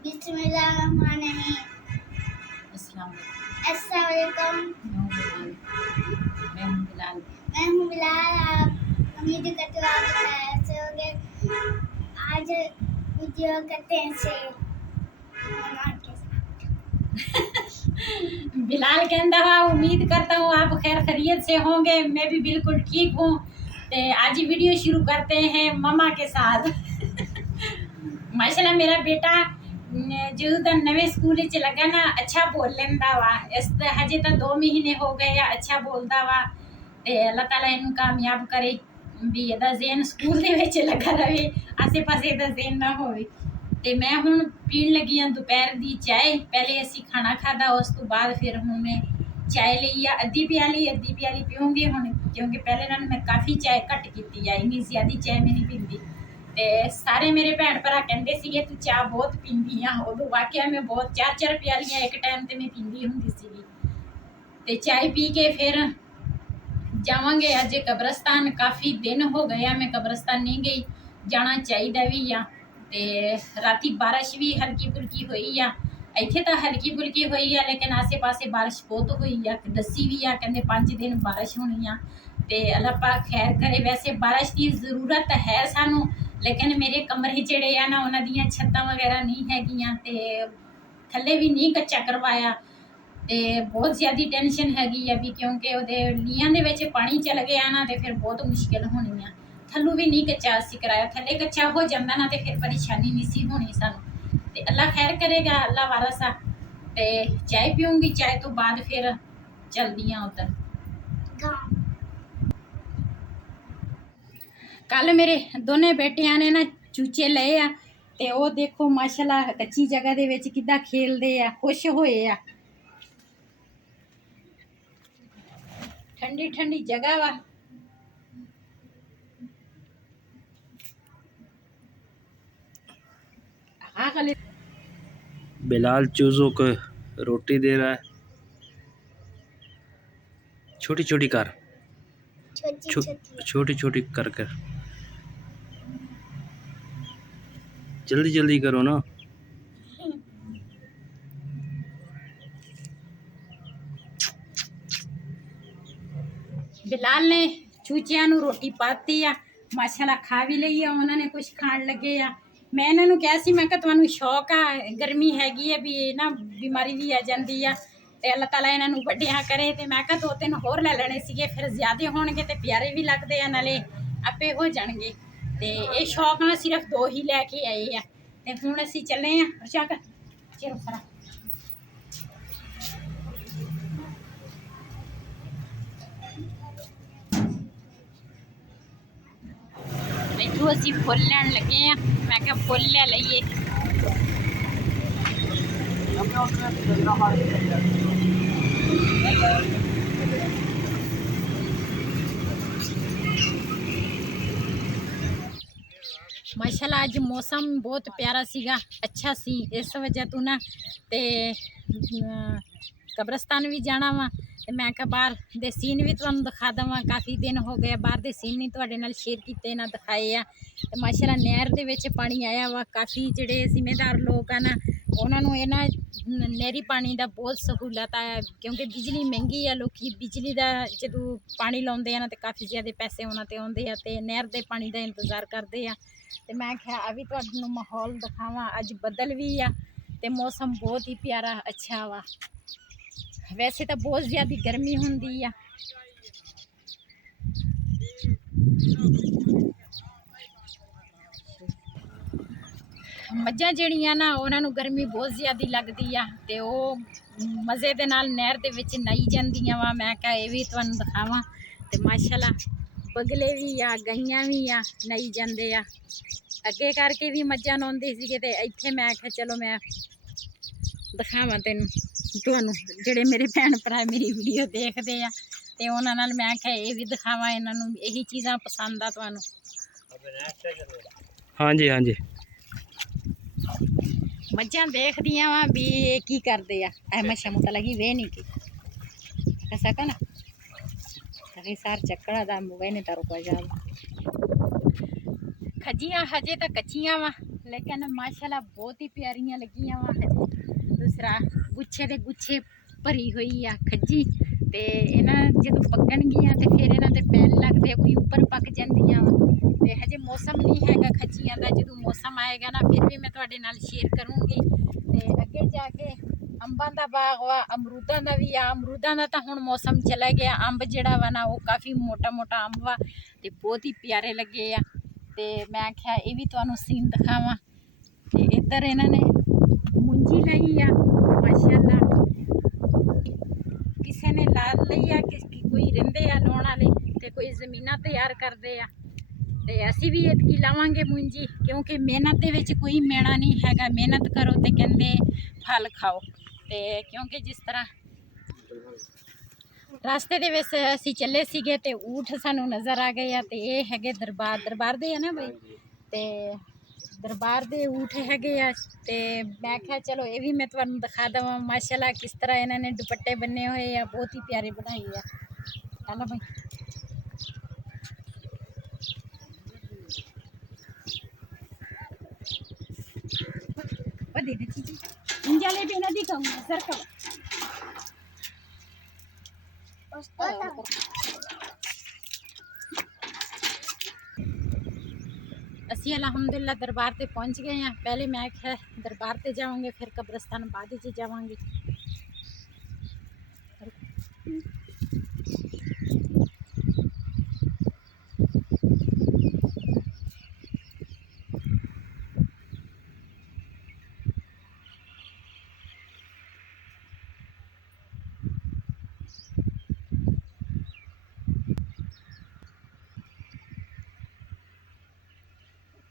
बिस्मिल्लाहिर्रहमानिर्रहीम। अस्सलाम अस्सलाम वालेकुम। मैं हूँ बिलाल। आप उम्मीद करते हो आप कैसे होंगे। आज वीडियो करते हैं से मम्मा के साथ। बिलाल कहता हुआ उम्मीद करता हूँ आप खैर खैरियत से होंगे। मैं भी बिल्कुल ठीक हूँ। तो आज वीडियो शुरू करते हैं मम्मा के साथ। माशाल्लाह मेरा बेटा जो नवे स्कूल च लगा ना अच्छा बोल लेंदा वा। इस हजे तो 2 महीने हो गए या अच्छा बोलदा वा। ते अल्लाह ताला इनू कामयाब करे भी ਇਹਦਾ ਜ਼ੇਨ ਸਕੂਲ ਦੇ ਵਿੱਚ ਲੱਗਾ ਰਵੇ, ਆਸੇ ਪਾਸੇ ਇਹਦਾ ਜ਼ੇਨ ਨਾ ਹੋਵੇ। ਤੇ ਮੈਂ ਹੁਣ ਪੀਣ ਲੱਗੀ ਆ ਦੁਪਹਿਰ ਦੀ ਚਾਹ। ਪਹਿਲੇ ਅਸੀਂ ਖਾਣਾ ਖਾਦਾ, ਉਸ ਤੋਂ ਬਾਅਦ ਫਿਰ ਹੁਣ ਮੈਂ ਚਾਹ ਲਈ ਆ ਅੱਧੀ ਪਿਆਲੀ ਪੀਉਂਗੀ ਹੁਣ, ਕਿਉਂਕਿ ਪਹਿਲੇ ਨਾਲ ਮੈਂ ਕਾਫੀ ਚਾਹ ਘੱਟ ਕੀਤੀ ਆ, ਇੰਨੀ ਜ਼ਿਆਦਾ ਚਾਹ ਮੈਂ ਨਹੀਂ ਪੀਂਦੀ। ਤੇ ਸਾਰੇ ਮੇਰੇ ਭੈਣ ਭਰਾ ਕਹਿੰਦੇ ਸੀਗੇ ਤੂੰ ਚਾਹ ਬਹੁਤ ਪੀਂਦੀ ਆ। ਉਦੋਂ ਵਾਕਿਆ ਮੈਂ ਬਹੁਤ 4 ਪਿਆਲੀਆਂ ਇੱਕ ਟਾਈਮ ਤੇ ਮੈਂ ਪੀਂਦੀ ਹੁੰਦੀ ਸੀਗੀ। ਤੇ ਚਾਹ ਪੀ ਕੇ ਫਿਰ ਜਾਵਾਂਗੇ ਅੱਜ ਕਬਰਸਤਾਨ। ਕਾਫੀ ਦਿਨ ਹੋ ਗਏ ਆ ਮੈਂ ਕਬਰਸਤਾਨ ਨਹੀਂ ਗਈ, ਜਾਣਾ ਚਾਹੀਦਾ ਵੀ ਆ। ਤੇ ਰਾਤੀ ਬਾਰਿਸ਼ ਵੀ ਹਲਕੀ ਫੁਲਕੀ ਹੋਈ ਆ। ਇੱਥੇ ਤਾਂ ਹਲਕੀ ਫੁਲਕੀ ਹੋਈ ਆ, ਲੇਕਿਨ ਆਸੇ ਪਾਸੇ ਬਾਰਿਸ਼ ਬਹੁਤ ਹੋਈ ਆ। ਦੱਸੀ ਵੀ ਆ, ਕਹਿੰਦੇ 5 ਦਿਨ ਬਾਰਿਸ਼ ਹੋਣੀ ਆ। ਤੇ ਅੱਲਾਹ ਪਾਕ ਖੈਰ ਕਰੇ। ਵੈਸੇ ਬਾਰਿਸ਼ ਦੀ ਜ਼ਰੂਰਤ ਹੈ ਸਾਨੂੰ, ਲੇਕਿਨ ਮੇਰੇ ਕਮਰੇ ਜਿਹੜੇ ਆ ਨਾ ਉਹਨਾਂ ਦੀਆਂ ਛੱਤਾਂ ਵਗੈਰਾ ਨਹੀਂ ਹੈਗੀਆਂ ਤੇ ਥੱਲੇ ਵੀ ਨਹੀਂ ਕੱਚਾ ਕਰਵਾਇਆ। ਤੇ ਬਹੁਤ ਜ਼ਿਆਦਾ ਟੈਨਸ਼ਨ ਹੈਗੀ ਆ ਵੀ ਕਿਉਂਕਿ ਉਹਦੇ ਲੀਆਂ ਦੇ ਵਿੱਚ ਪਾਣੀ ਚਲ ਗਿਆ ਨਾ ਤੇ ਫਿਰ ਬਹੁਤ ਮੁਸ਼ਕਿਲ ਹੋਣੀ ਆ। ਥੱਲੋਂ ਵੀ ਨਹੀਂ ਕੱਚਾ ਅਸੀਂ ਕਰਾਇਆ, ਥੱਲੇ ਕੱਚਾ ਹੋ ਜਾਂਦਾ ਨਾ ਤੇ ਫਿਰ ਪਰੇਸ਼ਾਨੀ ਨਹੀਂ ਸੀ ਹੋਣੀ ਸਾਨੂੰ। ਤੇ ਅੱਲਾ ਖੈਰ ਕਰੇਗਾ, ਅੱਲਾ ਵਾਰਸ ਆ। ਤੇ ਚਾਹ ਪੀਉਂਗੀ, ਚਾਹ ਤੋਂ ਬਾਅਦ ਫਿਰ ਚਲਦੀ ਆ ਉੱਧਰ। ਕੱਲ ਮੇਰੇ ਦੋਨੇ ਬੇਟਿਆਂ ਨੇ ਨਾ ਚੂਚੇ ਲਏ ਆ ਤੇ ਉਹ ਦੇਖੋ ਮਾਸ਼ਾਅੱਲਾ ਕੱਚੀ ਜਗ੍ਹਾ ਦੇ ਵਿੱਚ ਕਿੱਦਾਂ ਖੇਲਦੇ ਆ, ਖੁਸ਼ ਹੋਏ ਆ। ठंडी ठंडी जगह वा। बिलाल चूजों को रोटी दे रहा है। छोटी छोटी कर, छोटी छोटी कर कर जल्दी जल्दी करो ना। बिलाल ने चूचिया नू रोटी पाती आ, माशाल्लाह खा भी ਲਈ ਆ। ਉਹਨਾਂ ਨੇ ਕੁਝ ਖਾਣ ਲੱਗੇ ਆ। ਮੈਂ ਇਹਨਾਂ ਨੂੰ ਕਿਹਾ ਸੀ, ਮੈਂ ਕਿਹਾ ਤੁਹਾਨੂੰ ਸ਼ੌਕ ਆ, ਗਰਮੀ ਹੈਗੀ ਆ ਵੀ ਨਾ ਬਿਮਾਰੀ ਵੀ ਆ ਜਾਂਦੀ ਆ ਤੇ ਅੱਲਾਹ ਤਾਲਾ ਇਹਨਾਂ ਨੂੰ ਵੱਡਿਆ ਕਰੇ। ਤੇ ਮੈਂ ਕਿਹਾ 2-3 ਹੋਰ ਲੈ ਲੈਣੇ ਸੀਗੇ, ਫਿਰ ਜ਼ਿਆਦੇ ਹੋਣਗੇ ਤੇ ਪਿਆਰੇ ਵੀ ਲੱਗਦੇ ਆ, ਨਾਲੇ ਆਪੇ ਹੋ ਜਾਣਗੇ। ਤੇ ਇਹ ਸ਼ੌਕ ਨਾਲ ਸਿਰਫ 2 ਹੀ ਲੈ ਕੇ ਆਏ ਆ। ਤੇ ਹੁਣ ਅਸੀਂ ਚੱਲੇ ਆ ਰਸ਼ਾਕ ਚਿਰ ਫਰਾ। ਇੱਥੋਂ ਅਸੀਂ ਫੁੱਲ ਲੈਣ ਲੱਗੇ ਆ। ਮੈਂ ਕਿਹਾ ਫੁੱਲ ਲੈ ਲਈਏ। ਮਾਸ਼ਾਅੱਲਾ ਅੱਜ ਮੌਸਮ ਬਹੁਤ ਪਿਆਰਾ ਸੀਗਾ, ਅੱਛਾ ਸੀ। ਇਸ ਵਜ੍ਹਾ ਤੋਂ ਨਾ ਤੇ ਕਬਰਸਤਾਨ ਵੀ ਜਾਣਾ ਵਾ ਤੇ ਮੈਂ ਕਿਹਾ ਬਾਹਰ ਦੇ ਸੀਨ ਵੀ ਤੁਹਾਨੂੰ ਦਿਖਾ ਦੇਵਾਂ। ਕਾਫੀ ਦਿਨ ਹੋ ਗਏ ਬਾਹਰ ਦੇ ਸੀਨ ਨਹੀਂ ਤੁਹਾਡੇ ਨਾਲ ਸ਼ੇਅਰ ਕੀਤੇ ਨਾ ਦਿਖਾਏ ਆ। ਤੇ ਮਾਸ਼ਾਅੱਲਾ ਨਹਿਰ ਦੇ ਵਿੱਚ ਪਾਣੀ ਆਇਆ ਵਾ। ਕਾਫੀ ਜਿਹੜੇ ਜ਼ਿੰਮੇਦਾਰ ਲੋਕ ਆ ਨਾ ਉਹਨਾਂ ਨੂੰ ਇਹਨਾਂ ਨਹਿਰੀ ਪਾਣੀ ਦਾ ਬਹੁਤ ਸਹੂਲਤ ਆ, ਕਿਉਂਕਿ ਬਿਜਲੀ ਮਹਿੰਗੀ ਆ। ਲੋਕੀ ਬਿਜਲੀ ਦਾ ਜਦੋਂ ਪਾਣੀ ਲਾਉਂਦੇ ਆ ਨਾ ਤੇ ਕਾਫੀ ਜ਼ਿਆਦਾ ਪੈਸੇ ਉਹਨਾਂ ਤੇ ਆਉਂਦੇ ਆ ਤੇ ਨਹਿਰ ਦੇ ਪਾਣੀ ਦਾ ਇੰਤਜ਼ਾਰ ਕਰਦੇ ਆ। ਤੇ ਮੈਂ ਕਿਹਾ ਆ ਵੀ ਤੁਹਾਨੂੰ ਮਾਹੌਲ ਦਿਖਾਵਾਂ। ਅੱਜ ਬੱਦਲ ਵੀ ਆ ਤੇ ਮੌਸਮ ਬਹੁਤ ਹੀ ਪਿਆਰਾ ਅੱਛਾ ਵਾ। ਵੈਸੇ ਤਾਂ ਬਹੁਤ ਜ਼ਿਆਦਾ ਗਰਮੀ ਹੁੰਦੀ ਆ। ਮੱਝਾਂ ਜਿਹੜੀਆਂ ਨਾ ਉਹਨਾਂ ਨੂੰ ਗਰਮੀ ਬਹੁਤ ਜ਼ਿਆਦਾ ਲੱਗਦੀ ਆ ਤੇ ਉਹ ਮਜ਼ੇ ਦੇ ਨਾਲ ਨਹਿਰ ਦੇ ਵਿੱਚ ਨਹਾਈ ਜਾਂਦੀਆਂ ਵਾ। ਮੈਂ ਕਿਹਾ ਇਹ ਵੀ ਤੁਹਾਨੂੰ ਦਿਖਾਵਾਂ। ਤੇ ਮਾਸ਼ਾਅੱਲਾ ਬਗਲੇ ਵੀ ਆ, ਗਈਆਂ ਵੀ ਆ, ਨਹਾਈ ਜਾਂਦੇ ਆ। ਅੱਗੇ ਕਰਕੇ ਵੀ ਮੱਝਾਂ ਨਹਾਉਂਦੇ ਸੀਗੇ ਤੇ ਇੱਥੇ ਮੈਂ ਕਿਹਾ ਚਲੋ ਮੈਂ ਦਿਖਾਵਾਂ ਤੁਹਾਨੂੰ ਜਿਹੜੇ ਮੇਰੇ ਭੈਣ ਭਰਾ ਮੇਰੀ ਵੀਡੀਓ ਦੇਖਦੇ ਆ ਤੇ ਉਹਨਾਂ ਨਾਲ ਮੈਂ ਕਿਹਾ ਇਹ ਵੀ ਦਿਖਾਵਾਂ। ਇਹਨਾਂ ਨੂੰ ਇਹੀ ਚੀਜ਼ਾਂ ਪਸੰਦ ਆ ਤੁਹਾਨੂੰ। ਹਾਂਜੀ ਹਾਂਜੀ ਮੱਝਾਂ ਦੇਖਦੀਆਂ ਵਾ ਵੀ ਇਹ ਕੀ ਕਰਦੇ ਆ। ਐ ਮੱਛਾ ਮੁੱਤਾ ਲੱਗੀ ਵੇ ਨਹੀਂ ਕੀ ਕਸਾ ਕਨਾ ਕਹੀ ਸਾਰ ਚੱਕੜਾ ਦਾ ਮੂਵੇ ਨੇ ਤਾਂ ਰੁਕਾ ਜਾ। ਖੱਜੀਆਂ ਹਜੇ ਤਾਂ ਕੱਚੀਆਂ ਵਾ, लेकिन माशाल्लाह बहुत ही प्यारियां लगियां वा हजे दूसरा गुच्छे दे गुच्छे भरी हुई आ खज्जी ते इन्हां जदों पक्कणगियां ते फिर इन्हां दे पैन लगदे कोई ऊपर पक जांदियां वा ते हजे मौसम नहीं हैगा खज्जियां दा जदों मौसम आएगा ना फिर भी मैं तुहाडे नाल शेयर करूंगी ते अगे जाके अंबां दा बाग वा अमरूदां दा भी आ अमरूदां दा तां हुण मौसम चला गया अंब जिहड़ा वा ना वो काफ़ी मोटा मोटा अंब वा ते बहुत ही प्यारे लगे आ ते मैं आख्या ये भी तुहानूं सीन दिखावां ते इधर इन्हां ने मुंजी लई आ माशाअल्लाह किसी ने ला लई आ कि कोई रहिंदे आ लाउण वाले ते कोई ज़मीनां तैयार करदे आ ते असीं भी इतकी लावांगे मुंजी क्योंकि मेहनत दे विच कोई मेणा नहीं हैगा मेहनत करो ते कहंदे फल खाओ ते क्योंकि जिस तरह रास्ते दे विच असीं चले सीगे ते ऊठ सानूं नज़र आ गए आ ते ये हैगे दरबार दे है ना बई ते दरबार दे ऊठ हैगे आ ते मैं आख्या चलो ये भी मैं तुहानूं दिखा देवां माशाअल्लाह किस तरह इन्हां ने दुपट्टे बन्ने होए आ बहुत ही प्यारे बनाए आ चलो बई वधी चीज़ इंजाले भी ना दिखाऊंगा सर का असी अलहमदुलिल्लाह दरबार ते पहुंच गए हैं पहले मैं आख्या दरबार ते जाऊंगे फिर कब्रिस्तान बाद च जावांगे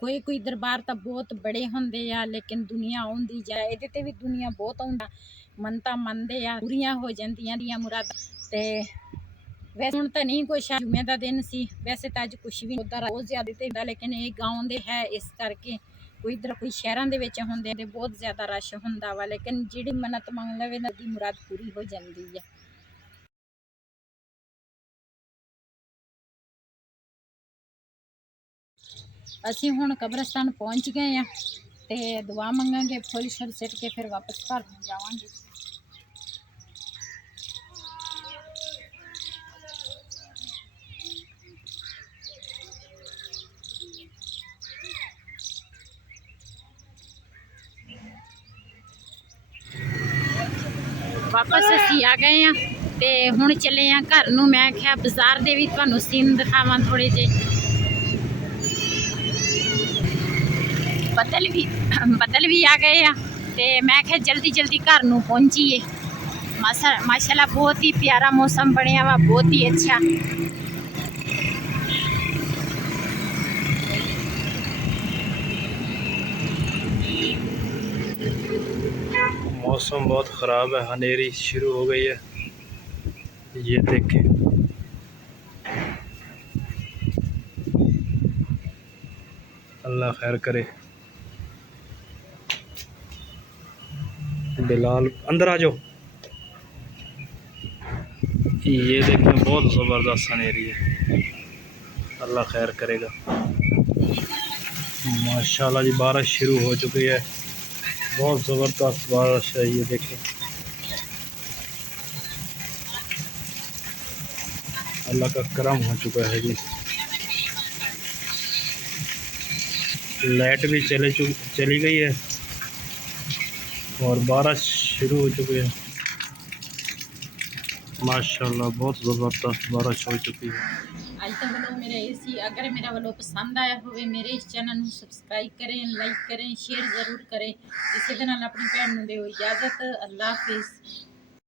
कोई कोई दरबार तो बहुत बड़े होंदे आ लेकिन दुनिया आउंदी जाए इहदे ते भी दुनिया बहुत आउंदा मनता मनदे आ पूरियां हो जांदियां दियां मुरादां ते वैसे हुण तां नहीं कुछ जुम्मे दा दिन सी वैसे तां अज कुछ भी उधर बहुत ज़्यादा ते हुंदा लेकिन ये गाँव दे है इस करके कोई इधर कोई शहरां दे विच हुंदे ते बहुत ज़्यादा रश हुंदा वा लेकिन जिहड़ी मन्नत मंग लवे ना ओहदी मुराद पूरी हो जांदी है। ਅਸੀਂ ਹੁਣ ਕਬਰਸਤਾਨ पहुंच गए हैं ਤੇ दुआ मंगांगे फुल शल सिट के फिर वापस घर ਨੂੰ ਜਾਵਾਂਗੇ। वापस ਅਸੀਂ आ गए हैं ਤੇ ਹੁਣ ਚੱਲੇ ਆ ਘਰ ਨੂੰ। ਮੈਂ ਕਿਹਾ ਬਾਜ਼ਾਰ ਦੇ ਵੀ ਤੁਹਾਨੂੰ ਸੀਨ ਦਿਖਾਵਾਂ ਥੋੜੇ ਜਿਹੇ। बदल भी आ गए हैं तो मैं क्या जल्दी जल्दी घर नूं पहुंचीए। माशाल्लाह बहुत ही प्यारा मौसम बनया वा बहुत ही अच्छा। मौसम बहुत ख़राब है हनेरी शुरू हो गई है ये देखें। अल्लाह खैर करे। बिलाल अंदर आ जाओ। ये देखें बहुत ज़बरदस्त हनेरी है अल्लाह खैर करेगा। माशाल्लाह जी बारिश शुरू हो चुकी है बहुत ज़बरदस्त बारिश है ये देखें। अल्लाह का करम हो चुका है जी। लाइट भी चली गई है और बारिश शुरू हो चुकी है। माशाल्लाह बहुत ज़बरदस्त बारिश हो चुकी है। अज तक वालों मेरा ये सी अगर मेरा वालों पसंद आया हो मेरे इस चैनल को सबसक्राइब करें लाइक करें शेयर ज़रूर करें। इसी के नाल अपनी भैन नूं दिओ इजाज़त। अल्लाह हाफिज़।